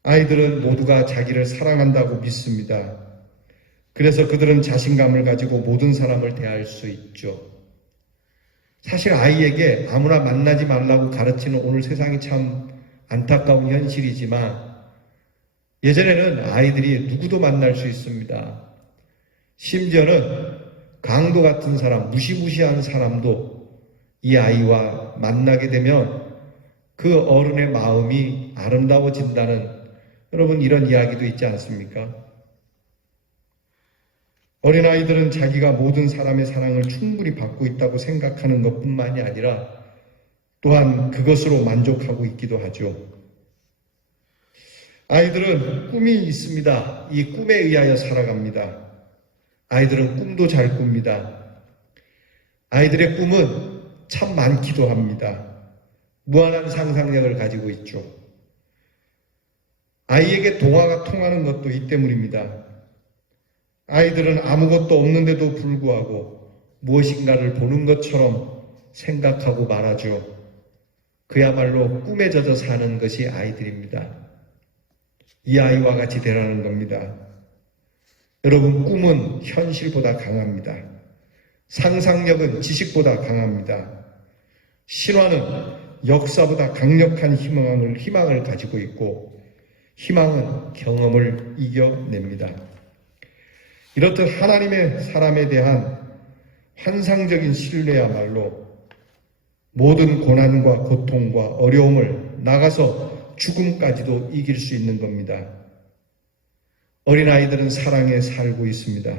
아이들은 모두가 자기를 사랑한다고 믿습니다. 그래서 그들은 자신감을 가지고 모든 사람을 대할 수 있죠. 사실 아이에게 아무나 만나지 말라고 가르치는 오늘 세상이 참 안타까운 현실이지만, 예전에는 아이들이 누구도 만날 수 있습니다. 심지어는 강도 같은 사람, 무시무시한 사람도 이 아이와 만나게 되면 그 어른의 마음이 아름다워진다는, 여러분, 이런 이야기도 있지 않습니까? 어린아이들은 자기가 모든 사람의 사랑을 충분히 받고 있다고 생각하는 것뿐만이 아니라 또한 그것으로 만족하고 있기도 하죠. 아이들은 꿈이 있습니다. 이 꿈에 의하여 살아갑니다. 아이들은 꿈도 잘 꿉니다. 아이들의 꿈은 참 많기도 합니다. 무한한 상상력을 가지고 있죠. 아이에게 동화가 통하는 것도 이 때문입니다. 아이들은 아무것도 없는데도 불구하고 무엇인가를 보는 것처럼 생각하고 말하죠. 그야말로 꿈에 젖어 사는 것이 아이들입니다. 이 아이와 같이 되라는 겁니다. 여러분, 꿈은 현실보다 강합니다. 상상력은 지식보다 강합니다. 신화는 역사보다 강력한 희망을 가지고 있고, 희망은 경험을 이겨냅니다. 이렇듯 하나님의 사람에 대한 환상적인 신뢰야말로 모든 고난과 고통과 어려움을 나가서 죽음까지도 이길 수 있는 겁니다. 어린아이들은 사랑에 살고 있습니다.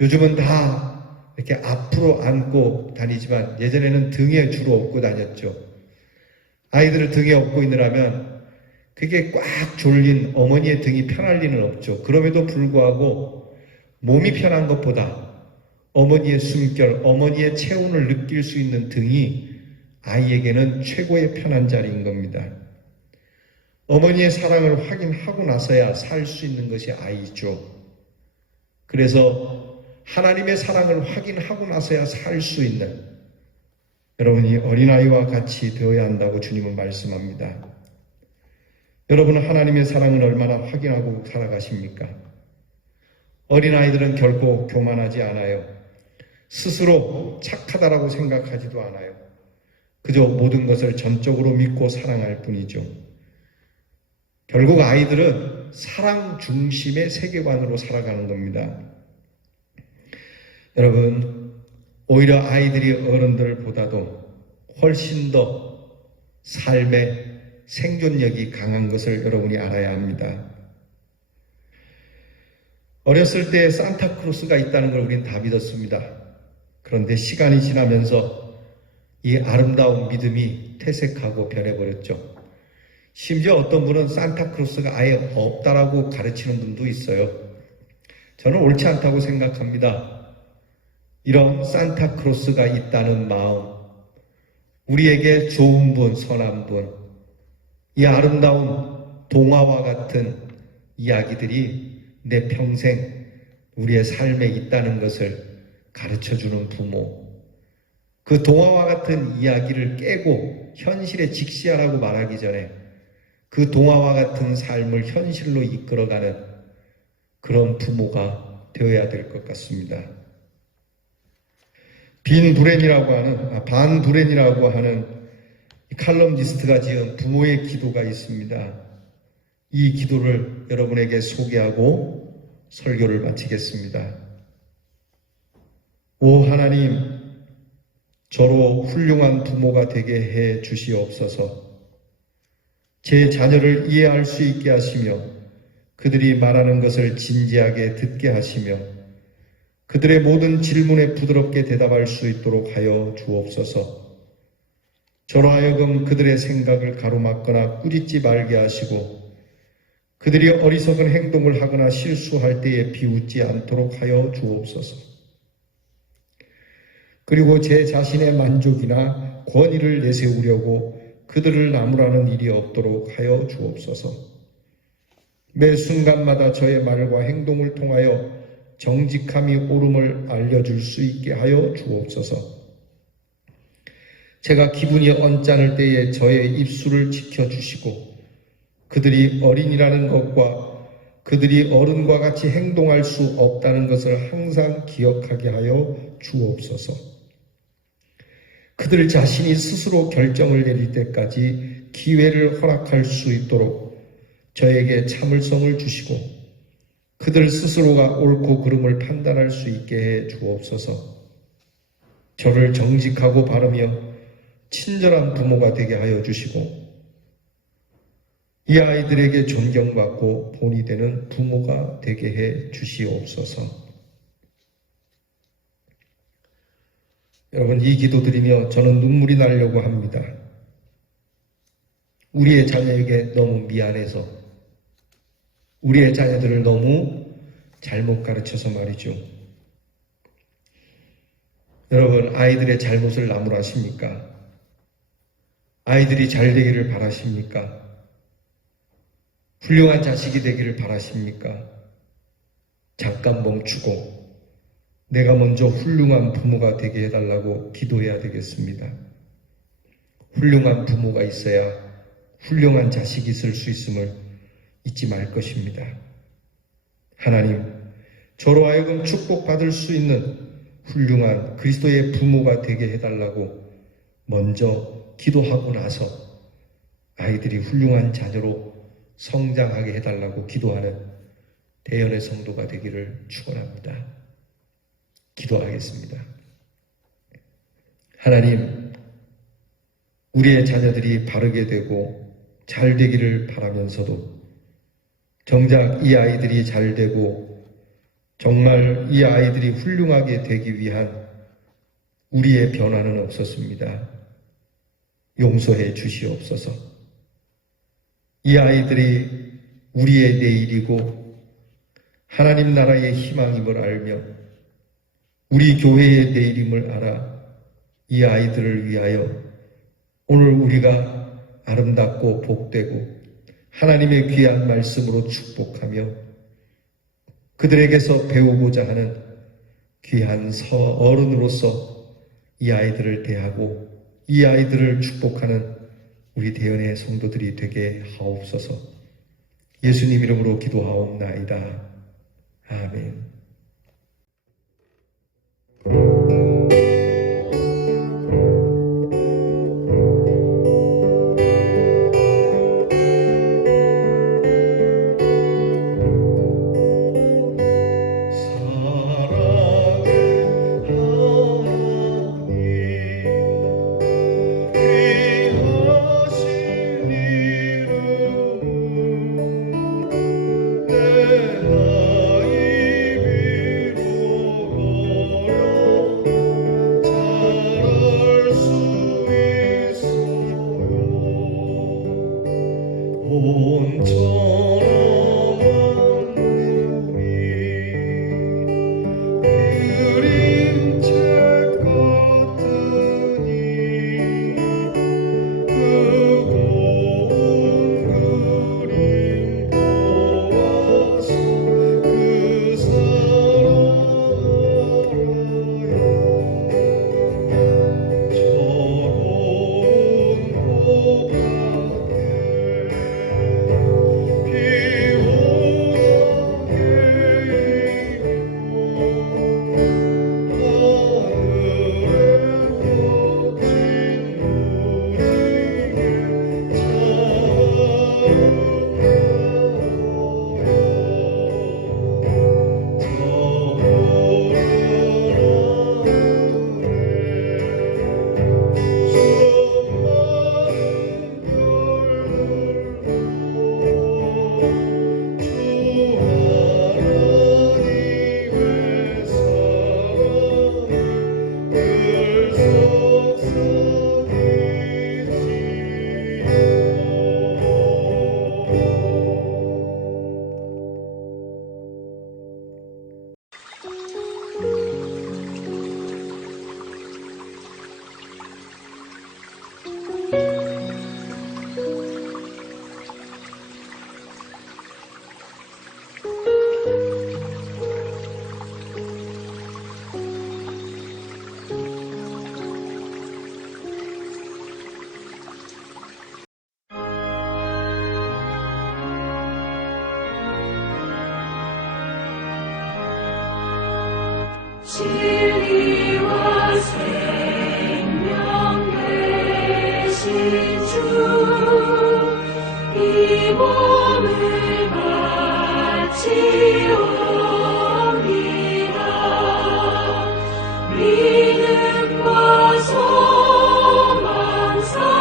요즘은 다 이렇게 앞으로 안고 다니지만 예전에는 등에 주로 업고 다녔죠. 아이들을 등에 업고 있느라면 그게 꽉 졸린 어머니의 등이 편할 리는 없죠. 그럼에도 불구하고 몸이 편한 것보다 어머니의 숨결, 어머니의 체온을 느낄 수 있는 등이 아이에게는 최고의 편한 자리인 겁니다. 어머니의 사랑을 확인하고 나서야 살 수 있는 것이 아이죠. 그래서 하나님의 사랑을 확인하고 나서야 살 수 있는, 여러분이 어린아이와 같이 되어야 한다고 주님은 말씀합니다. 여러분은 하나님의 사랑을 얼마나 확인하고 살아가십니까? 어린아이들은 결코 교만하지 않아요. 스스로 착하다라고 생각하지도 않아요. 그저 모든 것을 전적으로 믿고 사랑할 뿐이죠. 결국 아이들은 사랑 중심의 세계관으로 살아가는 겁니다. 여러분, 오히려 아이들이 어른들보다도 훨씬 더 삶의 생존력이 강한 것을 여러분이 알아야 합니다. 어렸을 때 산타크로스가 있다는 걸 우린 다 믿었습니다. 그런데 시간이 지나면서 이 아름다운 믿음이 퇴색하고 변해버렸죠. 심지어 어떤 분은 산타크로스가 아예 없다라고 가르치는 분도 있어요. 저는 옳지 않다고 생각합니다. 이런 산타크로스가 있다는 마음, 우리에게 좋은 분, 선한 분, 이 아름다운 동화와 같은 이야기들이 내 평생 우리의 삶에 있다는 것을 가르쳐주는 부모, 그 동화와 같은 이야기를 깨고 현실에 직시하라고 말하기 전에 그 동화와 같은 삶을 현실로 이끌어가는 그런 부모가 되어야 될 것 같습니다. 반 불엔이라고 하는 칼럼니스트가 지은 부모의 기도가 있습니다. 이 기도를 여러분에게 소개하고 설교를 마치겠습니다. 오 하나님, 저로 훌륭한 부모가 되게 해 주시옵소서. 제 자녀를 이해할 수 있게 하시며 그들이 말하는 것을 진지하게 듣게 하시며 그들의 모든 질문에 부드럽게 대답할 수 있도록 하여 주옵소서. 저로 하여금 그들의 생각을 가로막거나 꾸짖지 말게 하시고 그들이 어리석은 행동을 하거나 실수할 때에 비웃지 않도록 하여 주옵소서. 그리고 제 자신의 만족이나 권위를 내세우려고 그들을 나무라는 일이 없도록 하여 주옵소서. 매 순간마다 저의 말과 행동을 통하여 정직함이 옳음을 알려줄 수 있게 하여 주옵소서. 제가 기분이 언짢을 때에 저의 입술을 지켜주시고 그들이 어린이라는 것과 그들이 어른과 같이 행동할 수 없다는 것을 항상 기억하게 하여 주옵소서. 그들 자신이 스스로 결정을 내릴 때까지 기회를 허락할 수 있도록 저에게 참을성을 주시고 그들 스스로가 옳고 그름을 판단할 수 있게 해 주옵소서. 저를 정직하고 바르며 친절한 부모가 되게 하여 주시고 이 아이들에게 존경받고 본이 되는 부모가 되게 해 주시옵소서. 여러분, 이 기도 드리며 저는 눈물이 나려고 합니다. 우리의 자녀에게 너무 미안해서 우리의 자녀들을 너무 잘못 가르쳐서 말이죠. 여러분, 아이들의 잘못을 나무라십니까? 아이들이 잘 되기를 바라십니까? 훌륭한 자식이 되기를 바라십니까? 잠깐 멈추고 내가 먼저 훌륭한 부모가 되게 해달라고 기도해야 되겠습니다. 훌륭한 부모가 있어야 훌륭한 자식이 있을 수 있음을 잊지 말 것입니다. 하나님, 저로 하여금 축복받을 수 있는 훌륭한 그리스도의 부모가 되게 해달라고 먼저 기도하고 나서 아이들이 훌륭한 자녀로 성장하게 해달라고 기도하는 대연의 성도가 되기를 축원합니다. 기도하겠습니다. 하나님, 우리의 자녀들이 바르게 되고 잘 되기를 바라면서도 정작 이 아이들이 잘 되고 정말 이 아이들이 훌륭하게 되기 위한 우리의 변화는 없었습니다. 용서해 주시옵소서. 이 아이들이 우리의 내일이고 하나님 나라의 희망임을 알며 우리 교회의 내일임을 알아 이 아이들을 위하여 오늘 우리가 아름답고 복되고 하나님의 귀한 말씀으로 축복하며 그들에게서 배우고자 하는 귀한 어른으로서 이 아이들을 대하고 이 아이들을 축복하는 우리 대연의 성도들이 되게 하옵소서. 예수님 이름으로 기도하옵나이다. 아멘. 진리와 생명 되신 주, 이 몸을 바치옵니다. 믿음과 소망 사랑에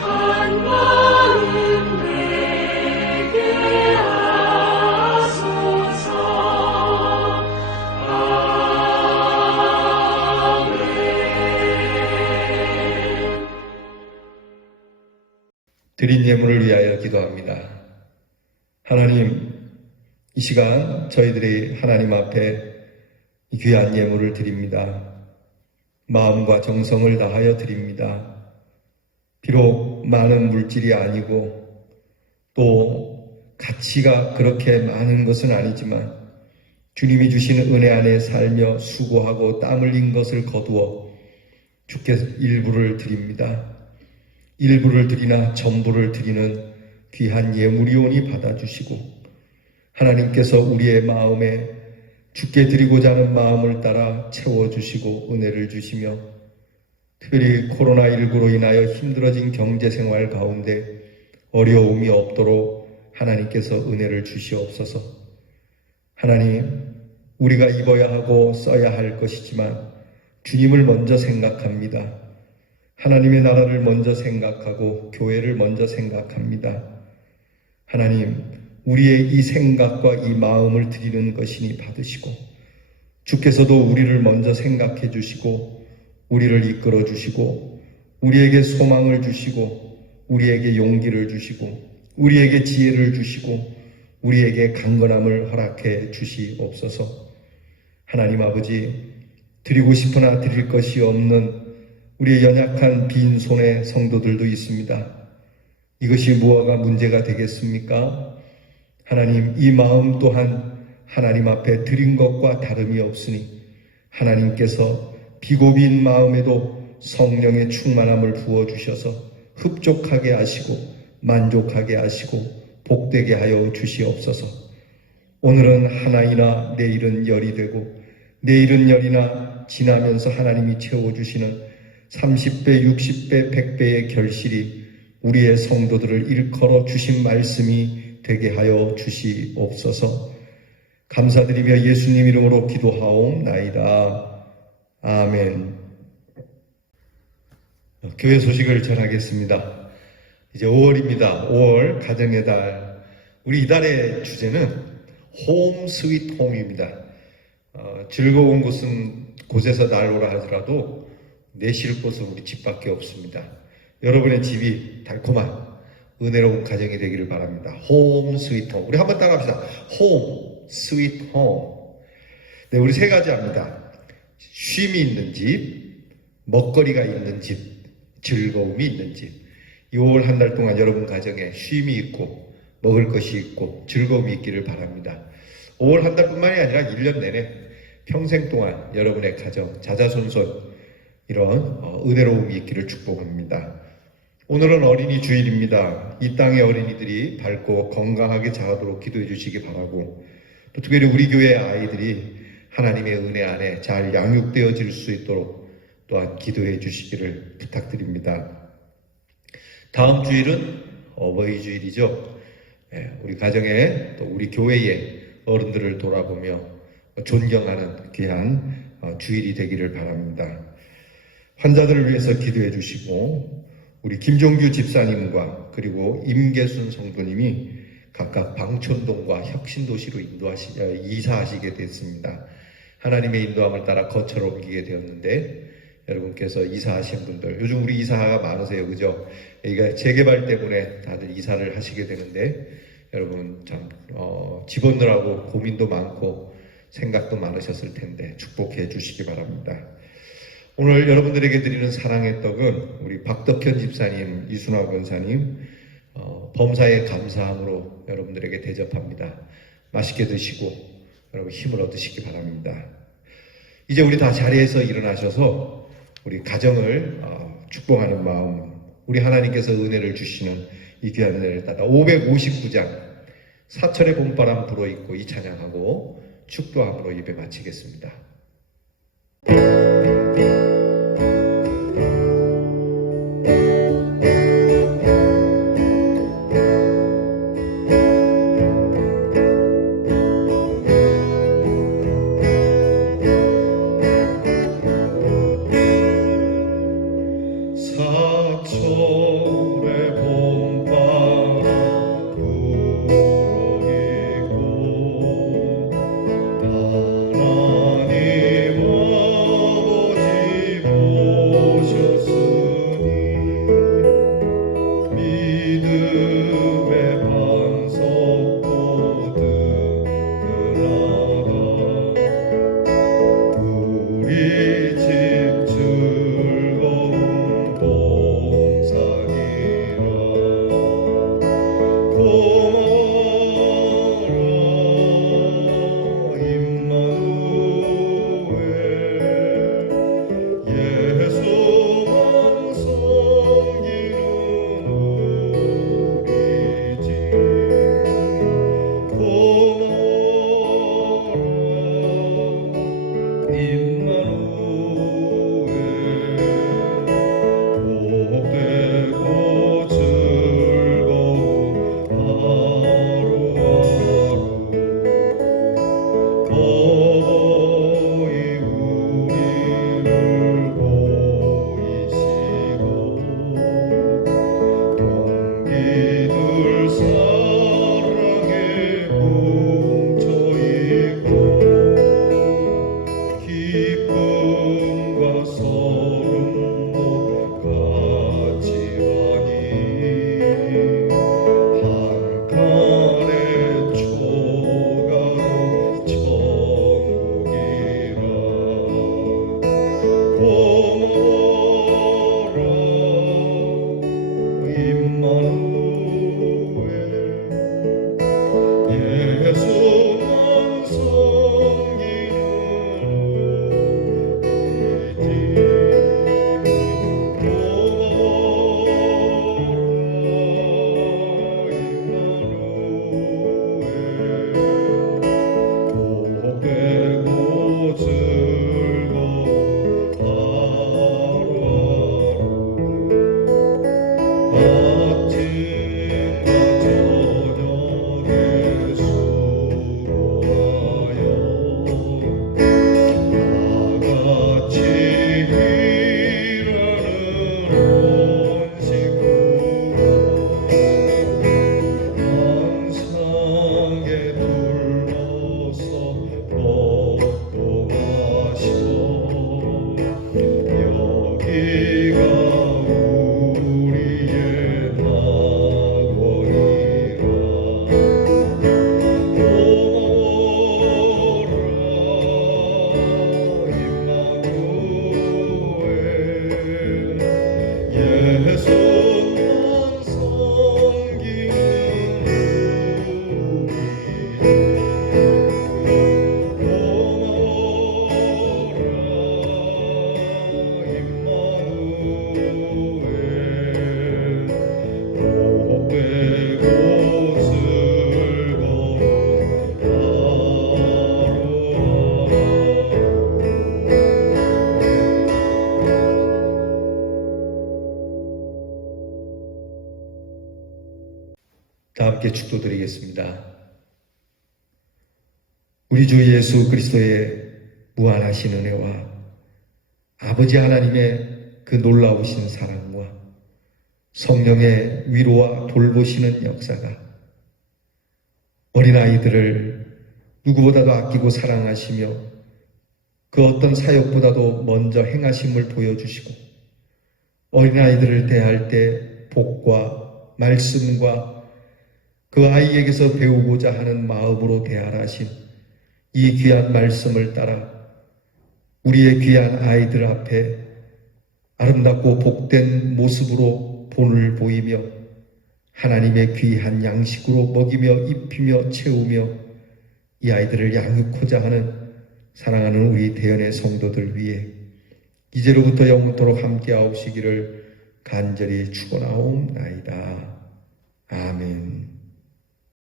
한 마음 되게 하소서. 드린 예물을 위하여 기도합니다. 하나님, 이 시간 저희들이 하나님 앞에 이 귀한 예물을 드립니다. 마음과 정성을 다하여 드립니다. 비록 많은 물질이 아니고 또 가치가 그렇게 많은 것은 아니지만 주님이 주시는 은혜 안에 살며 수고하고 땀 흘린 것을 거두어 주께 일부를 드립니다. 일부를 드리나 전부를 드리는 귀한 예물이오니 받아주시고 하나님께서 우리의 마음에 주께 드리고자 하는 마음을 따라 채워주시고 은혜를 주시며 특별히 코로나19로 인하여 힘들어진 경제생활 가운데 어려움이 없도록 하나님께서 은혜를 주시옵소서. 하나님, 우리가 입어야 하고 써야 할 것이지만 주님을 먼저 생각합니다. 하나님의 나라를 먼저 생각하고 교회를 먼저 생각합니다. 하나님, 우리의 이 생각과 이 마음을 드리는 것이니 받으시고 주께서도 우리를 먼저 생각해 주시고 우리를 이끌어 주시고 우리에게 소망을 주시고 우리에게 용기를 주시고 우리에게 지혜를 주시고 우리에게 강건함을 허락해 주시옵소서. 하나님 아버지, 드리고 싶으나 드릴 것이 없는 우리의 연약한 빈손의 성도들도 있습니다. 이것이 무엇가 문제가 되겠습니까? 하나님, 이 마음 또한 하나님 앞에 드린 것과 다름이 없으니 하나님께서 비고비인 마음에도 성령의 충만함을 부어주셔서 흡족하게 하시고 만족하게 하시고 복되게 하여 주시옵소서. 오늘은 하나이나 내일은 열이 되고 내일은 열이나 지나면서 하나님이 채워주시는 30배, 60배, 100배의 결실이 우리의 성도들을 일컬어 주신 말씀이 되게 하여 주시옵소서. 감사드리며 예수님 이름으로 기도하옵나이다. 아멘. 교회 소식을 전하겠습니다. 이제 5월입니다. 5월 가정의 달. 우리 이달의 주제는 홈 스윗 홈입니다. 즐거운 곳에서 날오라 하더라도 내실 곳은 우리 집밖에 없습니다. 여러분의 집이 달콤한 은혜로운 가정이 되기를 바랍니다. 홈 스윗 홈. 우리 한번 따라합시다. 홈 스윗 홈. 네, 우리 세 가지 합니다. 쉼이 있는 집, 먹거리가 있는 집, 즐거움이 있는 집. 이 5월 한 달 동안 여러분 가정에 쉼이 있고 먹을 것이 있고 즐거움이 있기를 바랍니다. 5월 한 달뿐만이 아니라 1년 내내 평생 동안 여러분의 가정, 자자손손 이런 은혜로움이 있기를 축복합니다. 오늘은 어린이 주일입니다. 이 땅의 어린이들이 밝고 건강하게 자라도록 기도해 주시기 바라고, 또 특별히 우리 교회 아이들이 하나님의 은혜 안에 잘 양육되어질 수 있도록 또한 기도해 주시기를 부탁드립니다. 다음 주일은 어버이 주일이죠. 우리 가정에 또 우리 교회의 어른들을 돌아보며 존경하는 귀한 주일이 되기를 바랍니다. 환자들을 위해서 기도해 주시고, 우리 김종규 집사님과 그리고 임계순 성도님이 각각 방촌동과 혁신도시로 이사하시게 됐습니다. 하나님의 인도함을 따라 거처를 옮기게 되었는데, 여러분께서 이사하신 분들, 요즘 우리 이사가 많으세요, 그죠? 이게 재개발 때문에 다들 이사를 하시게 되는데, 여러분 참 집 얻느라고 고민도 많고 생각도 많으셨을 텐데 축복해 주시기 바랍니다. 오늘 여러분들에게 드리는 사랑의 떡은 우리 박덕현 집사님, 이순화 권사님 범사에 감사함으로 여러분들에게 대접합니다. 맛있게 드시고 여러분 힘을 얻으시기 바랍니다. 이제 우리 다 자리에서 일어나셔서 우리 가정을 축복하는 마음, 우리 하나님께서 은혜를 주시는 이 귀한 은혜를 따라 559장 사철의 봄바람 불어있고 이 찬양하고 축도함으로 예배 마치겠습니다. 사철의 봄바람 불어있고 하나님 아버지 저녁에 수고하여 다같이 일하는 온 식구 항상에 둘러서 먹고 마시고 여기가 우리의 낙원이라 고마워라 임마누엘 예수만 섬기는 다 함께 축도드리겠습니다. 우리 주 예수 그리스도의 무한하신 은혜와 아버지 하나님의 그 놀라우신 사랑과 성령의 위로와 돌보시는 역사가 어린아이들을 누구보다도 아끼고 사랑하시며 그 어떤 사역보다도 먼저 행하심을 보여주시고 어린아이들을 대할 때 복과 말씀과 그 아이에게서 배우고자 하는 마음으로 대하라 하신 이 귀한 말씀을 따라 우리의 귀한 아이들 앞에 아름답고 복된 모습으로 본을 보이며 하나님의 귀한 양식으로 먹이며 입히며 채우며 이 아이들을 양육하자 하는 사랑하는 우리 대연의 성도들 위해 이제로부터 영원토록 함께하옵시기를 간절히 축원하옵나이다.